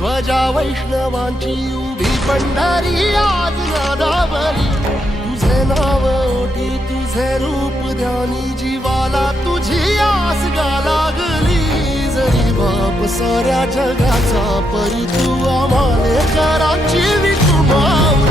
ध्वजा वैष्णवांची उभी पंढरी आज नादावली, तुझे नाव ओटी तुझे रूप ध्यानी, जीवाला तुझी आस गा लागली, जरी बाप साऱ्या जगाचा परी तू आम्हाले कराची विठू माऊली.